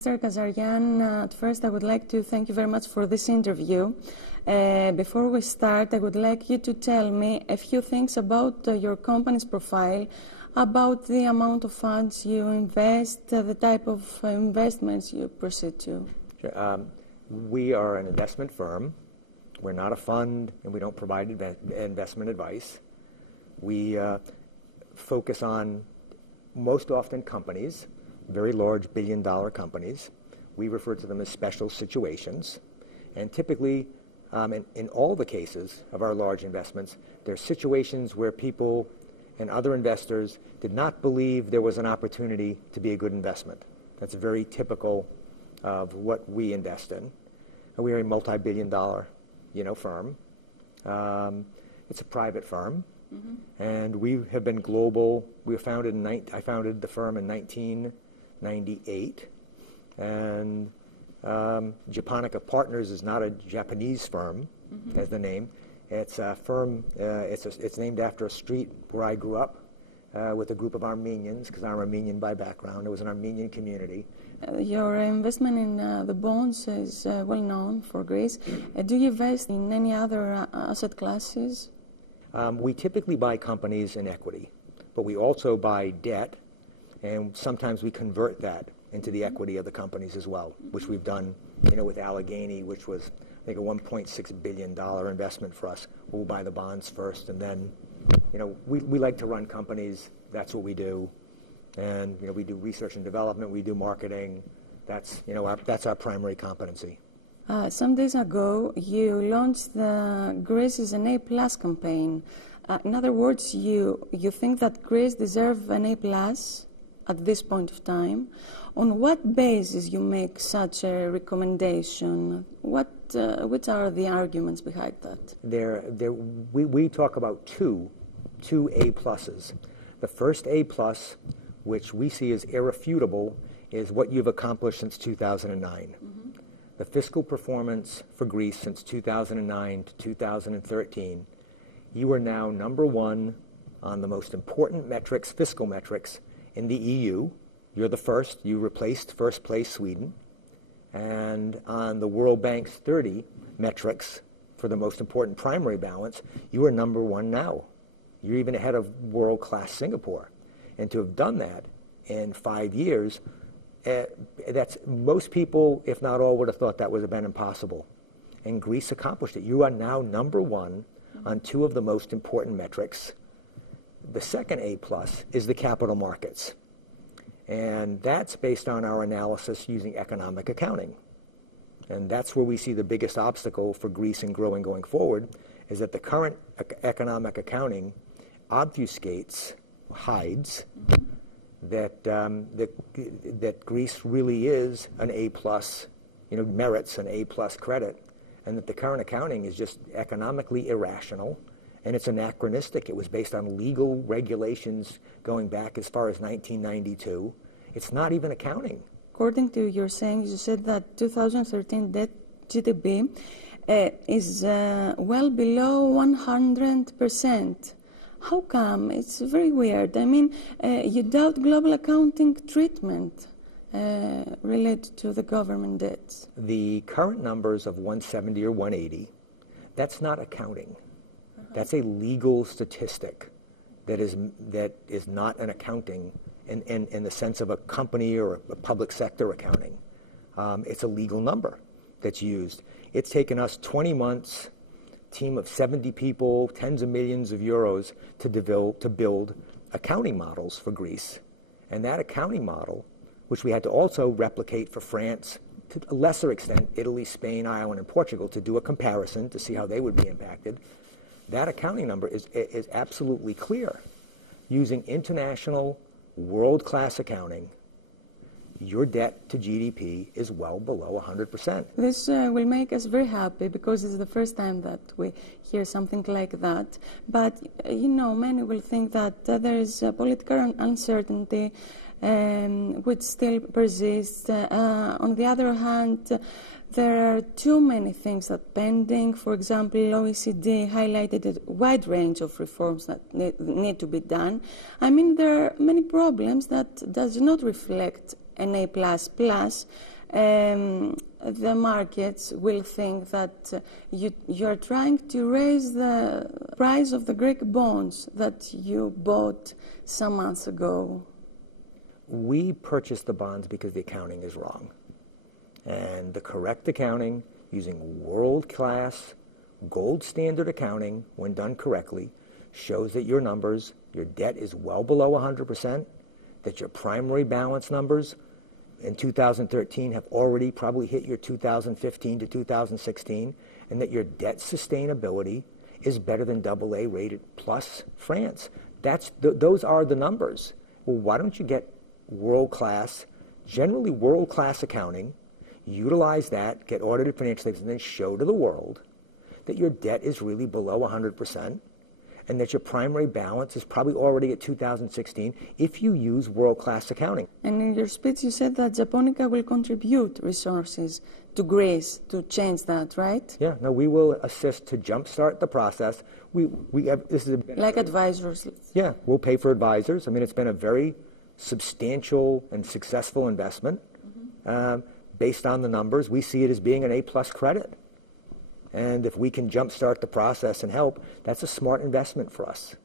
Mr. Kazarian, at first I would like to thank you very much for this interview. Before we start, I would like you to tell me a few things about your company's profile, about the amount of funds you invest, the type of investments you proceed to. Sure. We are an investment firm. We're not a fund, and we don't provide investment advice. We focus on, most often, companies, very large billion-dollar companies. We refer to them as special situations. And typically, in all the cases of our large investments, there are situations where people and other investors did not believe there was an opportunity to be a good investment. That's very typical of what we invest in. And we are a multi-billion-dollar, firm. It's a private firm. Mm-hmm. And we have been global. We were founded I founded the firm in 1998, and Japonica Partners is not a Japanese firm, mm-hmm. as the name. It's a firm. It's named after a street where I grew up with a group of Armenians, because I'm Armenian by background. It was an Armenian community. Your investment in the bonds is well known for Greece. Do you invest in any other asset classes? We typically buy companies in equity, but we also buy debt, and sometimes we convert that into the equity of the companies as well, which we've done, with Allegheny, which was, I think, a $1.6 billion investment for us. We'll buy the bonds first, and then, we like to run companies. That's what we do. And, we do research and development. We do marketing. That's, that's our primary competency. Some days ago, you launched the Greece is an A+ campaign. In other words, you think that Greece deserves an A+ at this point of time. On what basis you make such a recommendation? Which are the arguments behind that? We talk about two A+. The first A+, which we see as irrefutable, is what you've accomplished since 2009. Mm-hmm. The fiscal performance for Greece since 2009 to 2013, you are now #1 on the most important metrics, fiscal metrics, in the EU. You're the first. You replaced first place Sweden. And on the World Bank's 30 metrics for the most important primary balance, you are #1 now. You're even ahead of world-class Singapore. And to have done that in 5 years, that's most people, if not all, would have thought that would have been impossible. And Greece accomplished it. You are now #1 on 2 of the most important metrics. The second A+ is the capital markets. And that's based on our analysis using economic accounting. And that's where we see the biggest obstacle for Greece in growing going forward, is that the current economic accounting obfuscates, hides, that Greece really is an A+, merits an A+ credit, and that the current accounting is just economically irrational, and it's anachronistic. It was based on legal regulations going back as far as 1992. It's not even accounting. According to your saying, you said that 2013 debt GDP is well below 100%. How come? It's very weird. I mean, you doubt global accounting treatment related to the government debts. The current numbers of 170 or 180, that's not accounting. That's a legal statistic that is not an accounting in the sense of a company or a public sector accounting. It's a legal number that's used. It's taken us 20 months, team of 70 people, tens of millions of euros to build accounting models for Greece. And that accounting model, which we had to also replicate for France, to a lesser extent, Italy, Spain, Ireland, and Portugal, to do a comparison to see how they would be impacted, that accounting number is absolutely clear. Using international, world-class accounting, your debt to GDP is well below 100%. This will make us very happy, because it's the first time that we hear something like that. But, many will think that there is political uncertainty which still persists. On the other hand, there are too many things that pending. For example, OECD highlighted a wide range of reforms that need to be done. I mean, there are many problems that does not reflect an A++, the markets will think that you're trying to raise the price of the Greek bonds that you bought some months ago. We purchased the bonds because the accounting is wrong. And the correct accounting, using world-class, gold standard accounting, when done correctly, shows that your numbers, your debt is well below 100%, that your primary balance numbers in 2013 have already probably hit your 2015 to 2016, and that your debt sustainability is better than AA rated plus France. Those are the numbers. Well, why don't you get world-class, generally world-class accounting, utilize that, get audited financial statements, and then show to the world that your debt is really below 100%, and that your primary balance is probably already at 2016 if you use world-class accounting. And in your speech you said that Japonica will contribute resources to Greece to change that, right? Yeah, no, we will assist to jumpstart the process. Like advisors? Yeah, we'll pay for advisors. I mean, it's been a very substantial and successful investment. Based on the numbers, we see it as being an A+ credit. And if we can jumpstart the process and help, that's a smart investment for us.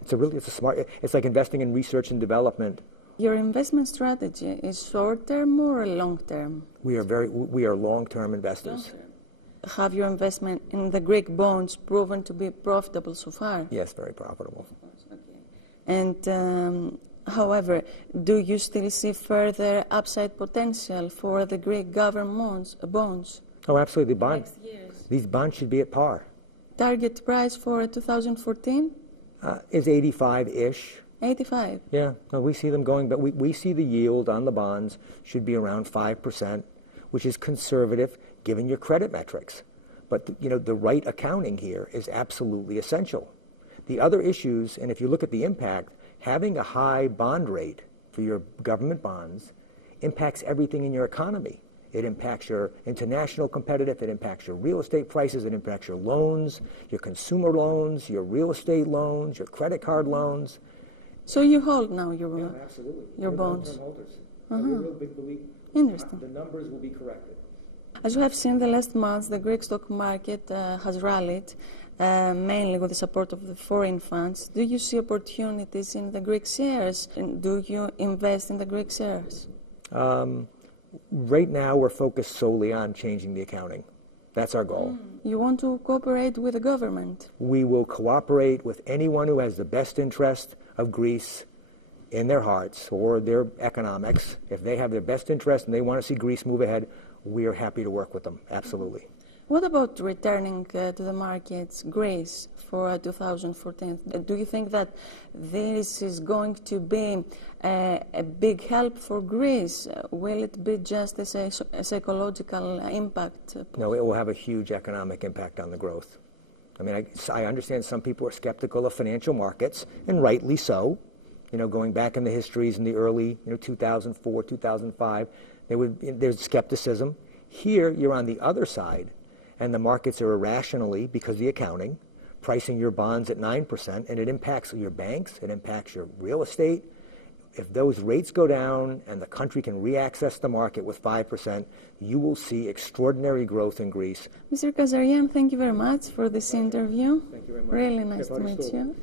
It's like investing in research and development. Your investment strategy is short-term or long-term? We are long-term investors. Long-term. Have your investment in the Greek bonds proven to be profitable so far? Yes, very profitable. Okay. And however, do you still see further upside potential for the Greek government bonds? Oh, absolutely. Next years. These bonds should be at par. Target price for 2014? Is 85-ish. 85? Yeah, no, we see them going, but we see the yield on the bonds should be around 5%, which is conservative given your credit metrics. But the right accounting here is absolutely essential. The other issues, and if you look at the impact, having a high bond rate for your government bonds impacts everything in your economy. It impacts your international competitive, it impacts your real estate prices, it impacts your loans, your consumer loans, your real estate loans, your credit card loans. So you hold now your bonds? Holders. We're real big believers. Interesting. The numbers will be corrected. As we have seen the last months, the Greek stock market has rallied, mainly with the support of the foreign funds. Do you see opportunities in the Greek shares? And do you invest in the Greek shares? Right now, we're focused solely on changing the accounting. That's our goal. You want to cooperate with the government? We will cooperate with anyone who has the best interest of Greece in their hearts or their economics. If they have their best interest and they want to see Greece move ahead, we are happy to work with them, absolutely. What about returning to the markets, Greece, for 2014? Do you think that this is going to be a big help for Greece? Will it be just a psychological impact? No, it will have a huge economic impact on the growth. I mean, I understand some people are skeptical of financial markets, and rightly so. Going back in the histories in the early 2004, 2005, there's skepticism. Here, you're on the other side, and the markets are irrationally, because of the accounting, pricing your bonds at 9%, and it impacts your banks, it impacts your real estate. If those rates go down and the country can reaccess the market with 5%, you will see extraordinary growth in Greece. Mr. Kazarian, thank you very much for this interview. Thank you very much. Really nice to meet you.